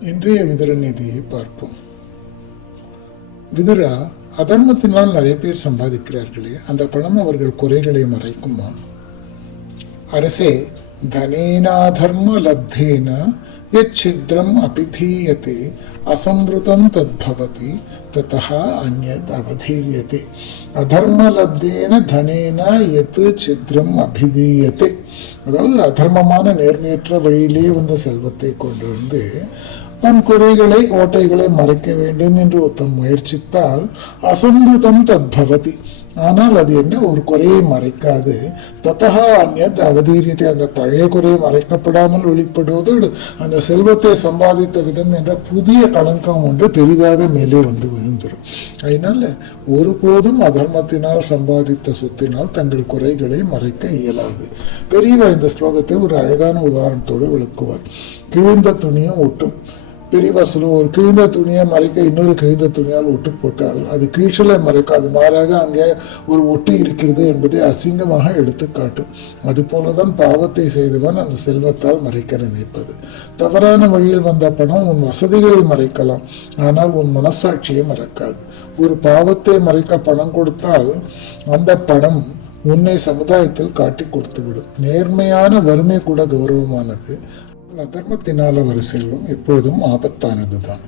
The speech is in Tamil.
இன்றைய விதுர நீதியை பார்ப்போம். விதுரா, அதர்மத்தினால் நிறைய பேர் சம்பாதிக்கிறார்களே, அந்த பணம் அவர்கள் குறைகளை மறைக்குமா? அரசே, தனேனாதர்ம லப்தேன யச்சித்ரம் அபிதீயதே அசம்ருதம் தத்பவதி ததா அன்யத் அவதீரியதே. அதர்ம லப்தேன தனேன யத் சித்ரம் அபிதீயதே. அதாவது அதர்மமான நேர்மையற்ற வழியிலே வந்த செல்வத்தை கொண்டு வந்து தன் குறைகளை ஓட்டைகளை மறைக்க வேண்டும் என்று ஒருத்தன் முயற்சித்தால் அசம்ருதம் தத்பவதி, ஆனால் அது என்ன, ஒரு குறையை மறைக்காது. ததா அந்யத் அவதீரியத்தை, அந்த பழைய குறையை மறைக்கப்படாமல் வெளிப்படுவதோடு அந்த செல்வத்தை சம்பாதித்த விதம் என்ற புதிய களங்கம் ஒன்று பெரிதாக மேலே வந்து விழுந்துடும். அதனால ஒருபோதும் அதர்மத்தினால் சம்பாதித்த சொத்தினால் தங்கள் குறைகளை மறைக்க இயலாது. பெரியவர் இந்த ஸ்லோகத்தை ஒரு அழகான உதாரணத்தோடு விளக்குவார். கிழிந்த துணியும் ஒட்டும். பெரியவா சொல்லுவோம், ஒரு கிழிந்த துணியை மறைக்க இன்னொரு கிழிந்த துணியால் ஒட்டு போட்டால் அது கீழ்ச்சலை மறைக்காது, மாறாக அங்கே ஒரு ஒட்டு இருக்கிறது என்பதை அசிங்கமாக எடுத்து காட்டும். அது போலதான் பாவத்தை செய்தவன் அந்த செல்வத்தால் மறைக்க நினைப்பது. தவறான வழியில் வந்த பணம் உன் வசதிகளை மறைக்கலாம், ஆனால் உன் மனசாட்சியை மறைக்காது. ஒரு பாவத்தை மறைக்க பணம் கொடுத்தால் அந்த பணம் உன்னை சமுதாயத்தில் காட்டி கொடுத்துவிடும். நேர்மையான வறுமை கூட கௌரவமானது. அதர்மத்தினால வர செல்வம் எப்பொழுதும் ஆபத்தானதுதான்.